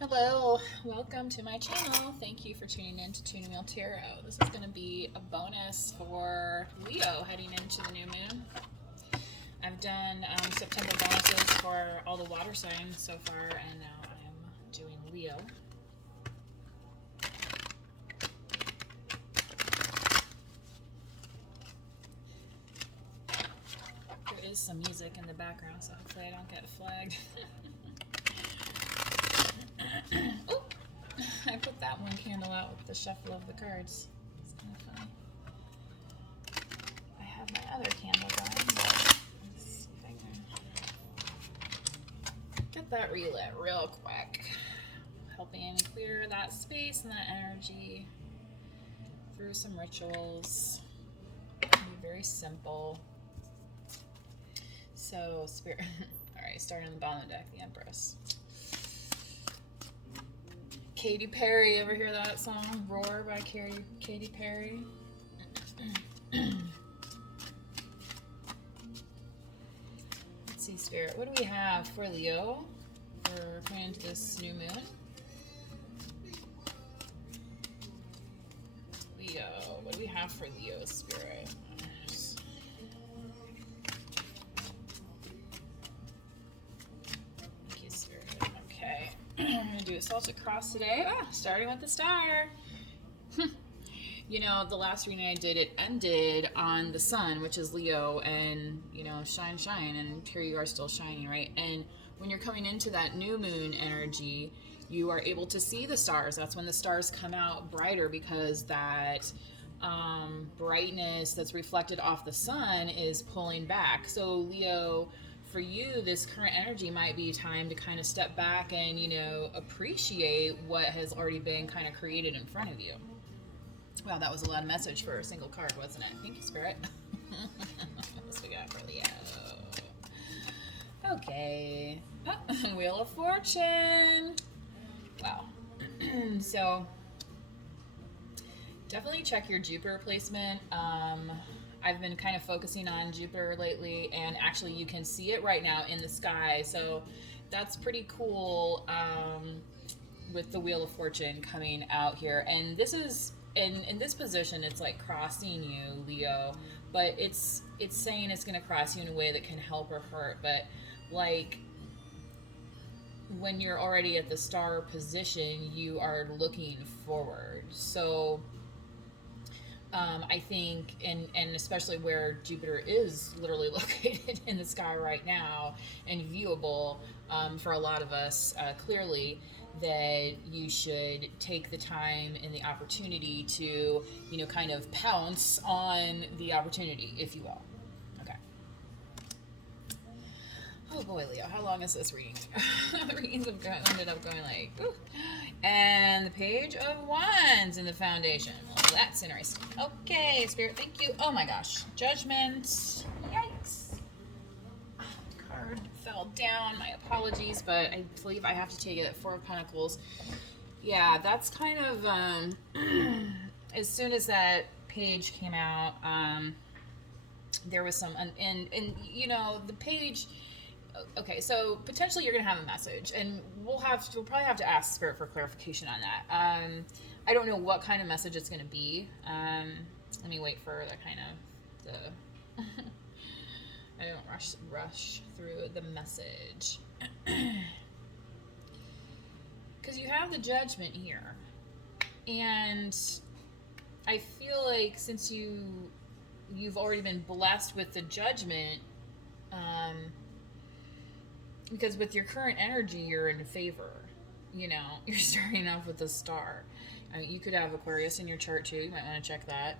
Hello, welcome to my channel. Thank you for tuning in to Tuning Wheel Tarot. This is going to be a bonus for Leo heading into the new moon. I've done September bonuses for all the water signs so far, and now I'm doing Leo. There is some music in the background, so hopefully I don't get flagged. Oh, I put that one candle out with the shuffle of the cards. It's kind of funny. I have my other candle going, but let's see if I can get that relit real quick. Helping clear that space and that energy through some rituals. Very simple. So, Spirit. Alright, starting on the bottom of the deck, the Empress. Katy Perry, ever hear that song? Roar by Katy Perry. Let's see, Spirit. What do we have for Leo? We're coming into this new moon. Leo. What do we have for Leo, Spirit? Thank you, Spirit. Okay. I'm going to do a Celtic cross today. Starting with the star. You know, the last reading I did, it ended on the sun, which is Leo, and, you know, shine, shine, and here you are still shining, right? And when you're coming into that new moon energy, you are able to see the stars. That's when the stars come out brighter, because that brightness that's reflected off the sun is pulling back. So Leo, for you, this current energy might be time to kind of step back and, you know, appreciate what has already been kind of created in front of you. Wow, that was a lot of message for a single card, wasn't it? Thank you, Spirit. What else we got for Leo? Okay. Oh, Wheel of Fortune. Wow. So, definitely check your Jupiter placement. I've been kind of focusing on Jupiter lately, and actually you can see it right now in the sky. So that's pretty cool with the Wheel of Fortune coming out here. And this is, in this position, it's like crossing you, Leo, but it's saying it's going to cross you in a way that can help or hurt. But like, when you're already at the star position, you are looking forward. So I think, and especially where Jupiter is literally located in the sky right now and viewable for a lot of us clearly, that you should take the time and the opportunity to, you know, kind of pounce on the opportunity, if you will. Okay. Oh boy, Leo, how long is this reading? The readings have ended up going like, ooh. And the Page of Wands in the foundation. Well, that's interesting. Okay, Spirit, thank you. Oh my gosh. Judgment. Yikes. The card fell down. My apologies, but I believe I have to take it at Four of Pentacles. Yeah, that's kind of, as soon as that page came out, there was some, and you know, the page... Okay, so potentially you're gonna have a message, and we'll probably have to ask Spirit for clarification on that. I don't know what kind of message it's gonna be. Let me wait for the kind of the. I don't rush through the message, because you have the Judgment here, and I feel like since you've already been blessed with the Judgment. Because with your current energy, you're in favor. You know, you're starting off with a star. I mean, you could have Aquarius in your chart too. You might want to check that.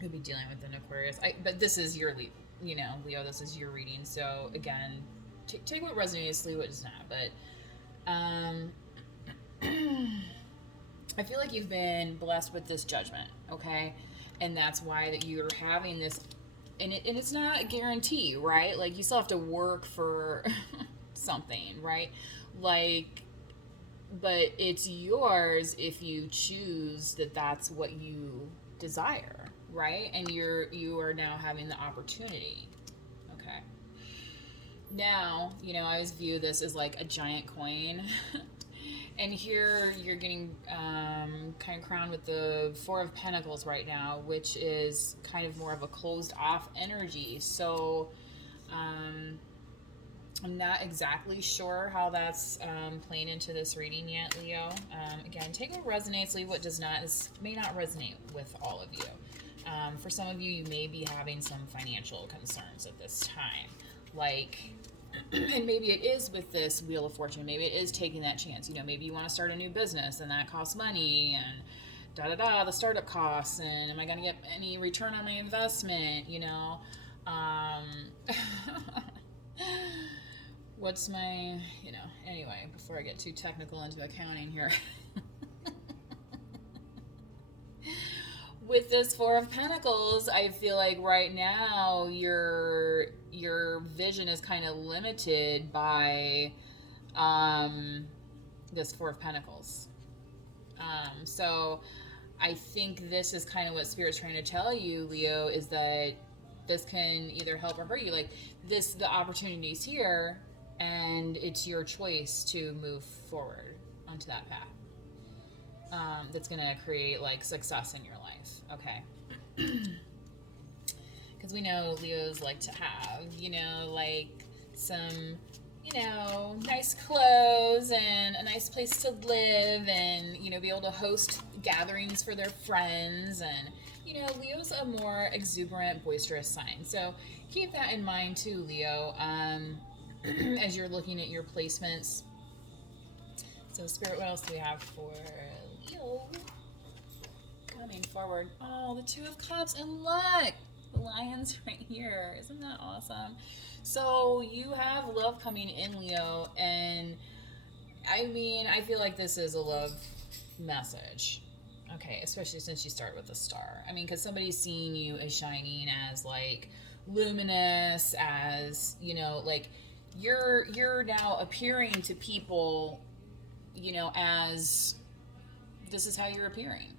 Could be dealing with an Aquarius. But this is your, you know, Leo, this is your reading. So again, take what resonates, leave what does not. But I feel like you've been blessed with this Judgment, okay? And that's why that you're having this. And it's not a guarantee, right? Like, you still have to work for something, right? Like, but it's yours if you choose that that's what you desire, right? And you are now having the opportunity. Okay. Now, I always view this as like a giant coin. And here you're getting kind of crowned with the Four of Pentacles right now, which is kind of more of a closed off energy. So I'm not exactly sure how that's playing into this reading yet, Leo. Again, take what resonates, leave what does not. This may not resonate with all of you. For some of you, you may be having some financial concerns at this time. And maybe it is with this Wheel of Fortune. Maybe it is taking that chance. Maybe you want to start a new business and that costs money and the startup costs, and am I going to get any return on my investment? What's my, anyway, before I get too technical into accounting here. With this Four of Pentacles, I feel like right now your vision is kind of limited by this Four of Pentacles. So I think this is kind of what Spirit's trying to tell you, Leo, is that this can either help or hurt you. Like the opportunity's here, and it's your choice to move forward onto that path. That's going to create like success in your life. Okay. Because we know Leos like to have, like some, nice clothes and a nice place to live, and, be able to host gatherings for their friends. And, Leo's a more exuberant, boisterous sign. So keep that in mind too, Leo, as you're looking at your placements. So Spirit, what else do we have for Leo coming forward? Oh, the Two of Cups, and look, the Lion's right here. Isn't that awesome? So you have love coming in, Leo, and I feel like this is a love message. Okay, especially since you start with the star. Because somebody's seeing you as shining, as like luminous, as like you're now appearing to people, as this is how you're appearing.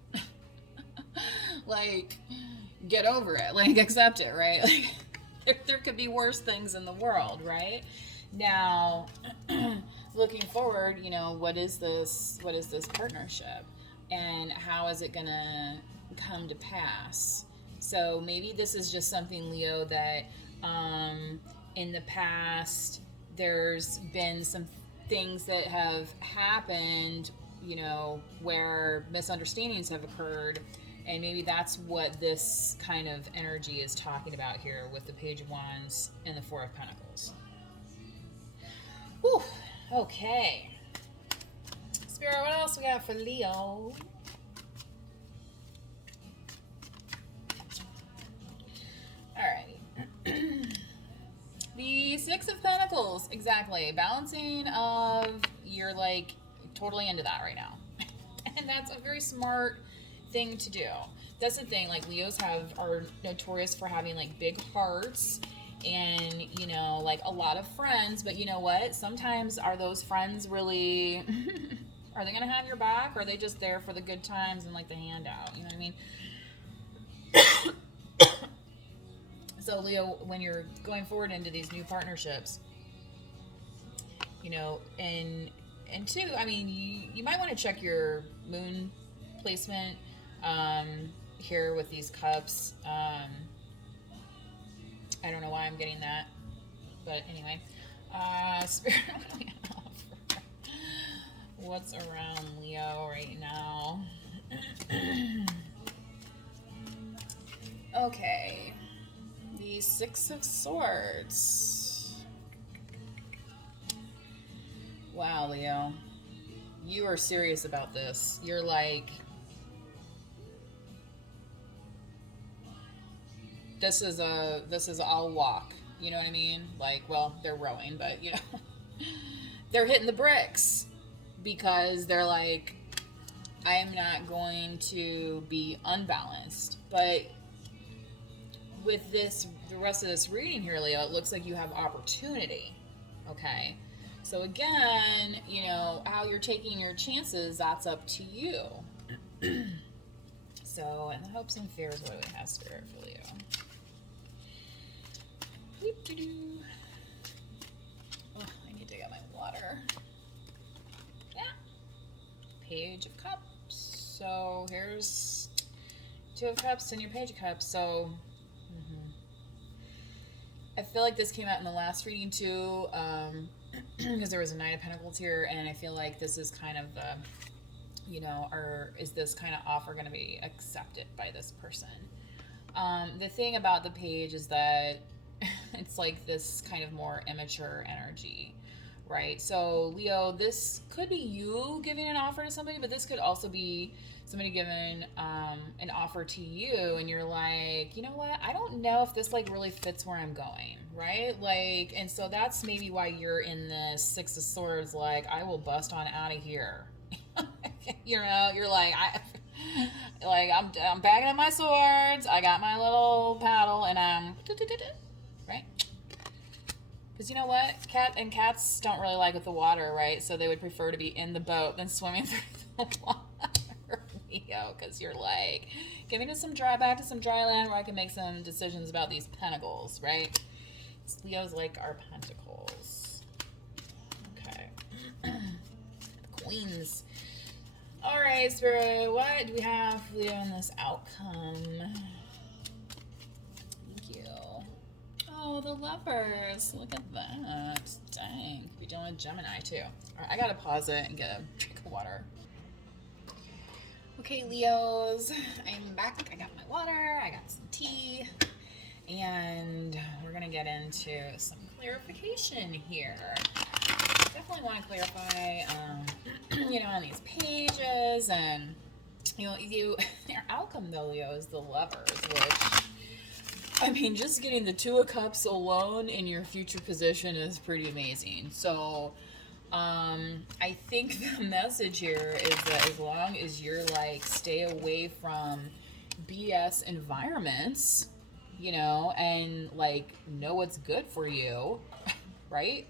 Like, get over it. Like, accept it, right? Like, there could be worse things in the world, right? Now, looking forward, what is this partnership? And how is it gonna come to pass? So maybe this is just something, Leo, that in the past there's been some things that have happened, where misunderstandings have occurred, and maybe that's what this kind of energy is talking about here with the Page of Wands and the Four of Pentacles. Whew. Okay. Spirit, what else we got for Leo? Alrighty. The Six of Pentacles, exactly. Balancing of, you're like totally into that right now. And that's a very smart thing to do. That's the thing, like Leos are notorious for having like big hearts and, like a lot of friends, but you know what? Sometimes are those friends really, are they going to have your back, or are they just there for the good times and like the handout? You know what I mean? So Leo, when you're going forward into these new partnerships, and two, you might want to check your moon placement here with these cups. I don't know why I'm getting that, but anyway. Spirit, what do we have? What's around Leo right now? Okay. The Six of Swords. Wow, Leo. You are serious about this. You're like, this is all walk. You know what I mean? Like, well, they're rowing, but they're hitting the bricks because they're like, I am not going to be unbalanced. But with the rest of this reading here, Leo, it looks like you have opportunity. Okay. So again, how you're taking your chances, that's up to you. So, in the hopes and fears, what do we have, Spirit, for Leo? water. Yeah. Page of Cups. So here's Two of Cups and your Page of Cups. So I feel like this came out in the last reading too, because there was a Knight of Pentacles here, and I feel like this is kind of the, you know, or is this kind of offer going to be accepted by this person? The thing about the Page is that it's like this kind of more immature energy, right? So Leo, this could be you giving an offer to somebody, but this could also be somebody giving an offer to you, and you're like, you know what, I don't know if this like really fits where I'm going, right? Like, and so that's maybe why you're in the Six of Swords, like, I will bust on out of here. You know, you're like, I'm bagging up my swords, I got my little paddle, and I'm right. Because you know what, cats don't really like the water, right? So they would prefer to be in the boat than swimming through the water. Leo, because you're like, give me back to some dry land where I can make some decisions about these pentacles, right? Leo's like our pentacles. Okay. Queens. All right, Spirit, what do we have for Leo in this outcome? Thank you. Oh, the Lovers. Look at that. Dang. We're dealing with Gemini, too. All right, I got to pause it and get a drink of water. Okay, Leos, I'm back. I got my water, I got some tea, and we're going to get into some clarification here. Definitely want to clarify, you know, on these pages, and, you know, your outcome, though, Leo, is the Lovers, which, I mean, just getting the Two of Cups alone in your future position is pretty amazing. So, I think the message here is that as long as you're like, stay away from BS environments, you know, and like know what's good for you, right?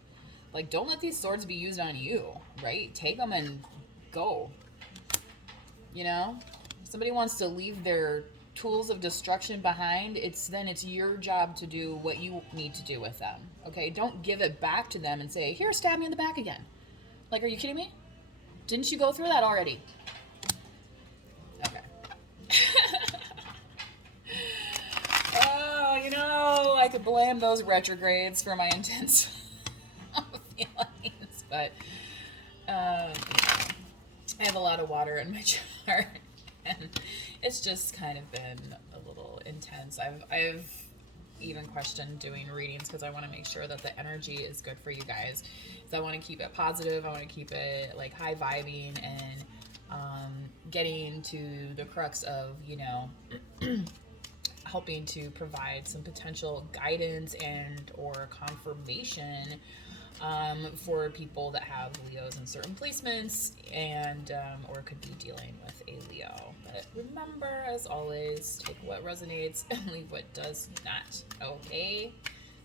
Like, don't let these swords be used on you, right? Take them and go. You know, if somebody wants to leave their tools of destruction behind, it's your job to do what you need to do with them. Okay, don't give it back to them and say, here, stab me in the back again. Like, are you kidding me? Didn't you go through that already? Okay. Oh, you know, I could blame those retrogrades for my intense feelings, but I have a lot of water in my chart, and it's just kind of been a little intense. I've even questioned doing readings because I want to make sure that the energy is good for you guys. So I want to keep it positive. I want to keep it like high vibing and getting to the crux of, you know, helping to provide some potential guidance and or confirmation for people that have Leos in certain placements and or could be dealing with a Leo. But remember, as always, take what resonates and leave what does not. Okay?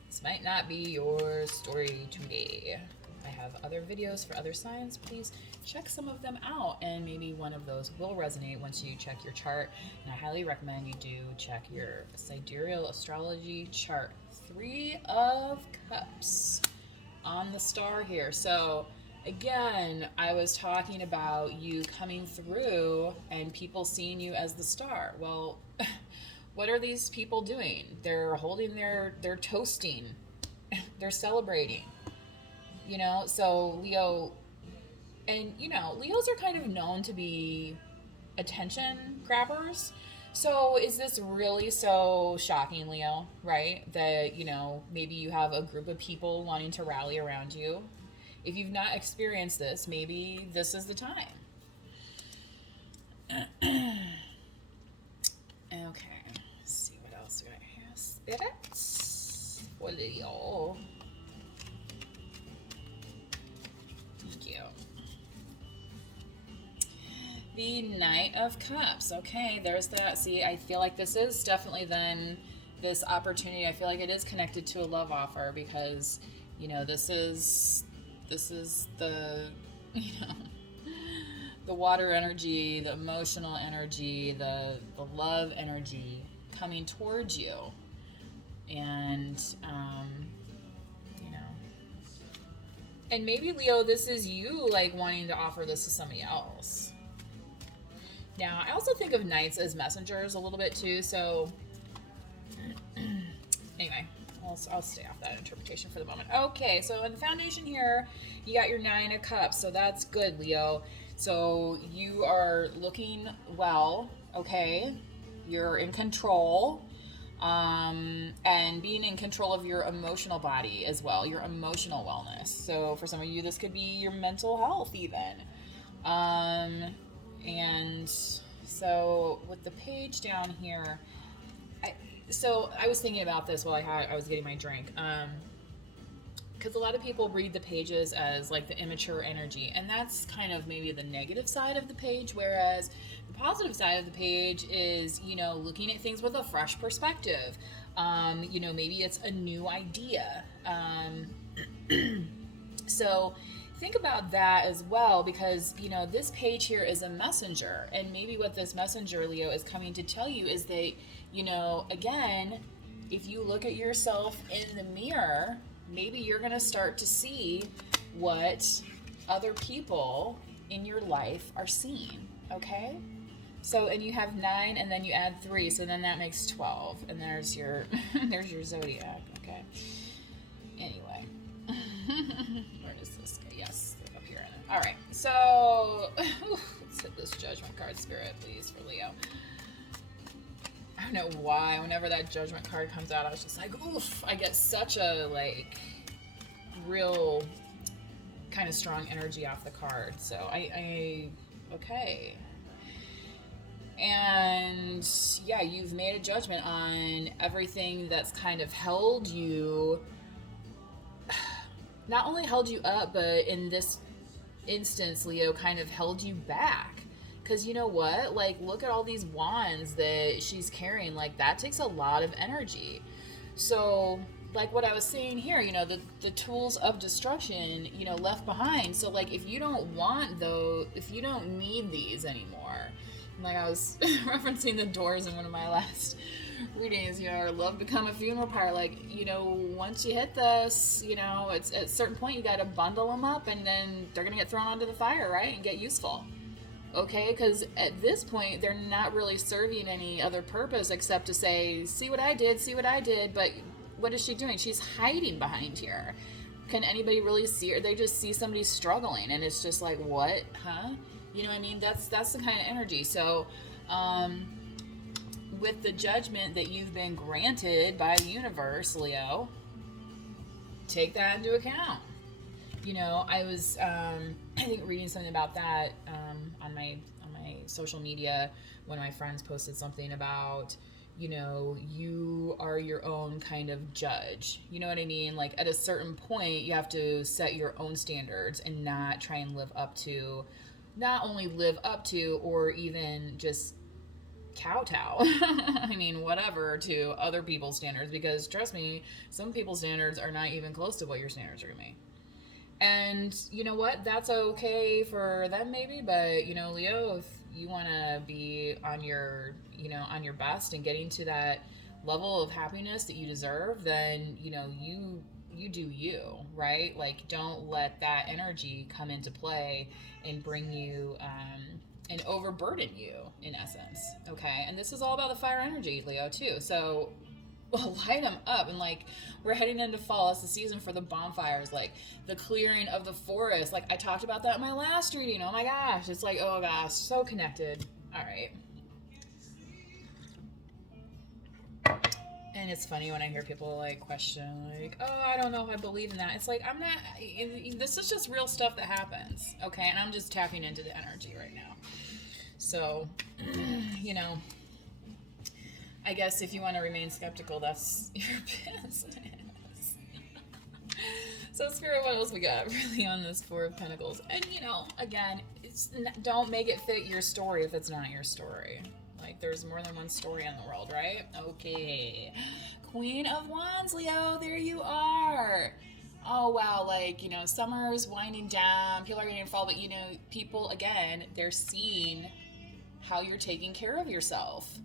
This might not be your story today. I have other videos for other signs. Please check some of them out, and maybe one of those will resonate once you check your chart. And I highly recommend you do check your sidereal astrology chart. 3 of Cups on the star here. So again, I was talking about you coming through and people seeing you as the star. Well, what are these people doing? They're holding they're toasting, they're celebrating, you know? So Leo, and you know, Leos are kind of known to be attention grabbers. So is this really so shocking, Leo, right? That, you know, maybe you have a group of people wanting to rally around you. If you've not experienced this, maybe this is the time. Okay, let's see what else we got here. Spirits for Leo. Thank you. The Knight of Cups. Okay, there's that. See, I feel like this is definitely then this opportunity. I feel like it is connected to a love offer because, you know, this is the, you know, the water energy, the emotional energy, the love energy coming towards you. And, you know, And maybe, Leo, this is you like wanting to offer this to somebody else. Now, I also think of knights as messengers a little bit too. So, anyway, I'll stay off that interpretation for the moment. Okay, so in the foundation here, you got your 9 of Cups. So that's good, Leo. So you are looking well, okay? You're in control. And being in control of your emotional body as well, your emotional wellness. So for some of you, this could be your mental health even. And so with the page down here, I was thinking about this while I was getting my drink. Because a lot of people read the pages as like the immature energy, and that's kind of maybe the negative side of the page, whereas the positive side of the page is, looking at things with a fresh perspective. Maybe it's a new idea. So think about that as well, because, this page here is a messenger, and maybe what this messenger, Leo, is coming to tell you is that, again, if you look at yourself in the mirror, maybe you're going to start to see what other people in your life are seeing, okay? So, and you have 9, and then you add 3, so then that makes 12, and there's your there's your zodiac, okay? Anyway, where does this go? Yes, up here. All right, so let's hit this Judgment card, Spirit, please, for Leo. I don't know why, whenever that Judgment card comes out, I was just like, oof, I get such a, real kind of strong energy off the card. So okay. And yeah, you've made a judgment on everything that's kind of held you, not only held you up, but in this instance, Leo, kind of held you back. Because you know what? Look at all these wands that she's carrying. That takes a lot of energy. So, what I was saying here, the tools of destruction, left behind. So, if you don't want those, if you don't need these anymore, I was referencing the Doors in one of my last readings, love become a funeral pyre. Once you hit this, it's at a certain point you got to bundle them up, and then they're going to get thrown onto the fire, right? And get useful. Okay, because at this point, they're not really serving any other purpose except to say, see what I did, but what is she doing? She's hiding behind here. Can anybody really see her? They just see somebody struggling, and it's just like, what? Huh? You know what I mean? That's the kind of energy. So, with the judgment that you've been granted by the universe, Leo, take that into account. I was, I think, reading something about that on my social media. One of my friends posted something about, you are your own kind of judge. You know what I mean? At a certain point, you have to set your own standards and not try and not only live up to, or even just kowtow. I mean, whatever, to other people's standards, because trust me, some people's standards are not even close to what your standards are going to be. And you know what? That's okay for them maybe, but Leo, if you want to be on your best and getting to that level of happiness that you deserve, then you do you, right? Don't let that energy come into play and bring you and overburden you, in essence, okay? And this is all about the fire energy, Leo, too. So light them up. And we're heading into fall. It's the season for the bonfires, the clearing of the forest. I talked about that in my last reading. Oh my gosh, it's oh gosh, so connected. All right. And it's funny when I hear people question oh, I don't know if I believe in that. It's I'm not, this is just real stuff that happens, okay? And I'm just tapping into the energy right now. So I guess if you want to remain skeptical, that's your business. So, Spirit, what else we got really on this Four of Pentacles? And, again, don't make it fit your story if it's not your story. There's more than one story in the world, right? Okay. Queen of Wands, Leo, there you are. Oh, wow, summer's winding down, people are getting fall, but, people, again, they're seeing how you're taking care of yourself.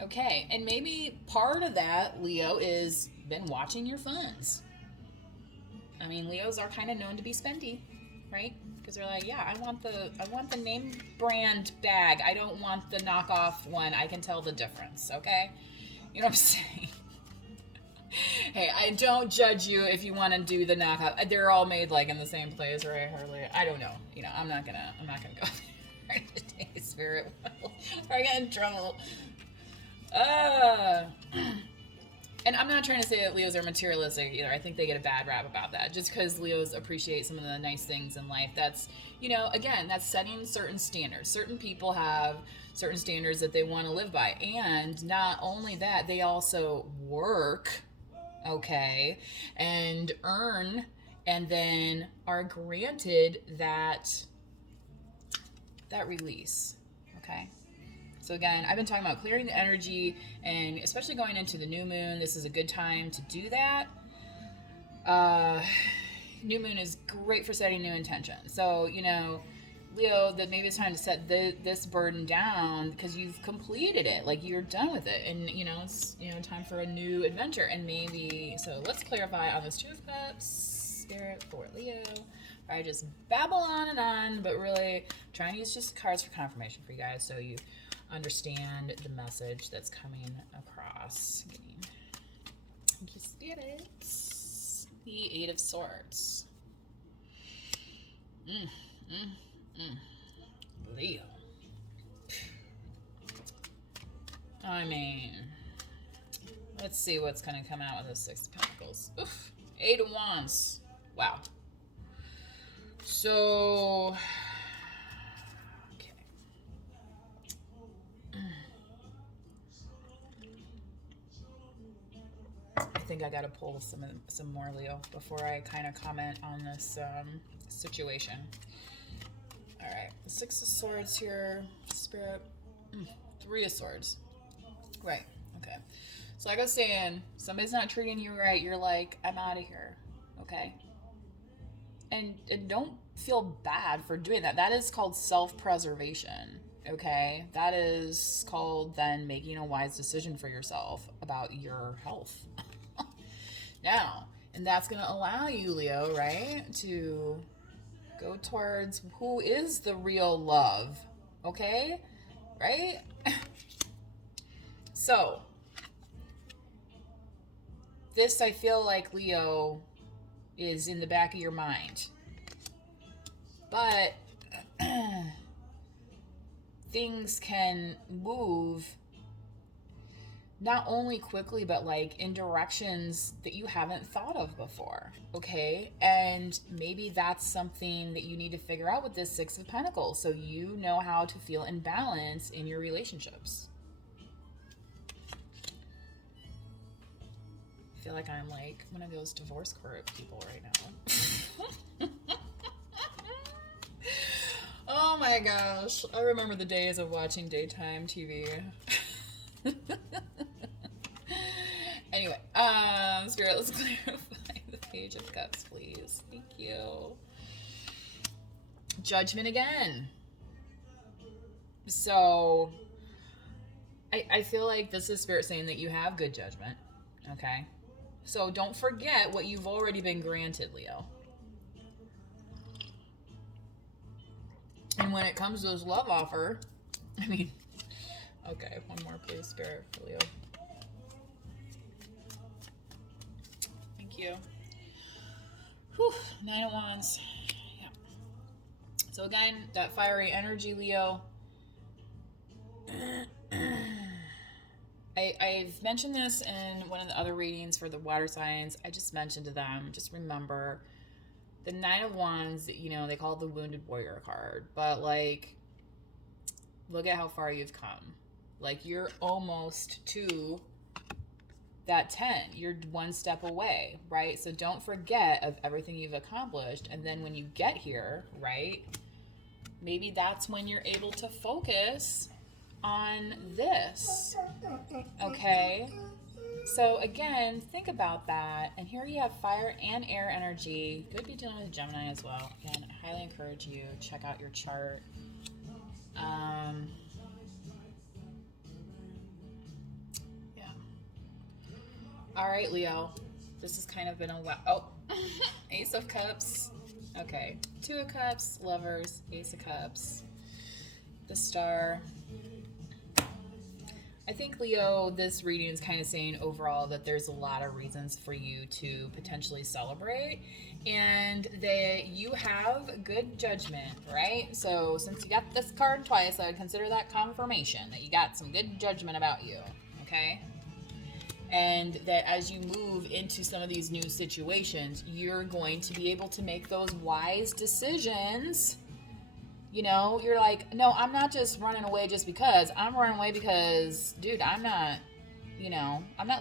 Okay, and maybe part of that, Leo, is been watching your funds. I mean, Leos are kind of known to be spendy, right? Because they're like, yeah, I want the name brand bag. I don't want the knockoff one. I can tell the difference, okay? You know what I'm saying? Hey, I don't judge you if you want to do the knockoff. They're all made like in the same place, right, Harley? I don't know. You know, I'm not gonna go there today, Spirit. I get in trouble. And I'm not trying to say that Leos are materialistic either. I think they get a bad rap about that. Just because Leos appreciate some of the nice things in life, that's, you know, again, that's setting certain standards. Certain people have certain standards that they want to live by. And not only that, they also work, okay, and earn, and then are granted that release, okay? So again, I've been talking about clearing the energy, and especially going into the new moon, this is a good time to do that. New moon is great for setting new intentions. So, you know, Leo, that maybe it's time to set this burden down because you've completed it. Like, you're done with it. And, you know, it's, you know, time for a new adventure. And maybe, so let's clarify on this Two of Cups, Spirit for Leo. I just babble on, but really trying to use just cards for confirmation for you guys so you understand the message that's coming across. Thank you, spirits. The Eight of Swords. Leo. I mean, let's see what's going to come out with the Six of Pentacles. Oof. Eight of Wands. Wow. So, okay. I think I gotta pull some more, Leo, before I kind of comment on this situation. All right, the Six of Swords here, Spirit, Three of Swords. Right. Okay. So like I was saying, somebody's not treating you right. You're like, I'm out of here. Okay. And don't feel bad for doing that. That is called self-preservation, okay? That is called then making a wise decision for yourself about your health. Now, and that's going to allow you, Leo, right, to go towards who is the real love, okay? Right? So, this, I feel like, Leo, is in the back of your mind. But things can move not only quickly, but like in directions that you haven't thought of before, okay? And maybe that's something that you need to figure out with this Six of Pentacles, so you know how to feel in balance in your relationships. I feel like I'm like one of those divorce court people right now. Oh my gosh. I remember the days of watching daytime TV. Anyway, Spirit, let's clarify the Page of Cups, please. Thank you. Judgment again. So, I feel like this is Spirit saying that you have good judgment, okay? So don't forget what you've already been granted, Leo. And when it comes to this love offer, I mean, okay, one more please, Spirit, for Leo. Thank you. Whew, Nine of Wands. Yeah. So again, that fiery energy, Leo. I've mentioned this in one of the other readings for the water signs. I just mentioned to them, just remember, the Nine of Wands, you know, they call it the Wounded Warrior card. But, like, look at how far you've come. Like, you're almost to that 10. You're one step away, right? So don't forget of everything you've accomplished. And then when you get here, right, maybe that's when you're able to focus on this, okay? So again, think about that. And here you have fire and air energy. Could be dealing with Gemini as well. Again, I highly encourage you to check out your chart. Yeah. All right, Leo. This has kind of been a while. Oh, Ace of Cups. Okay. Two of Cups, Lovers, Ace of Cups, the Star. I think, Leo, this reading is kind of saying overall that there's a lot of reasons for you to potentially celebrate and that you have good judgment, right? So since you got this card twice, I would consider that confirmation that you got some good judgment about you, okay? And that as you move into some of these new situations, you're going to be able to make those wise decisions. You know, you're like, no, I'm not just running away just because. I'm running away because, dude, I'm not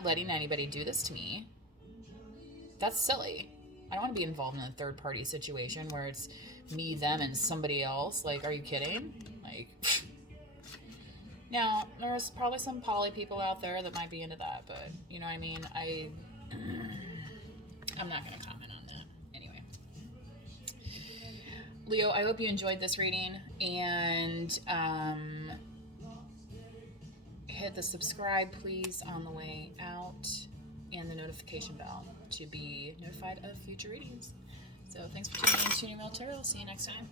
letting anybody do this to me. That's silly. I don't want to be involved in a third party situation where it's me, them, and somebody else. Like, are you kidding? Like, now, there's probably some poly people out there that might be into that, but, you know what I mean? I'm not going to comment on that. Anyway. Leo, I hope you enjoyed this reading, and hit the subscribe, please, on the way out, and the notification bell to be notified of future readings. So thanks for tuning in to New Real Tarot. See you next time.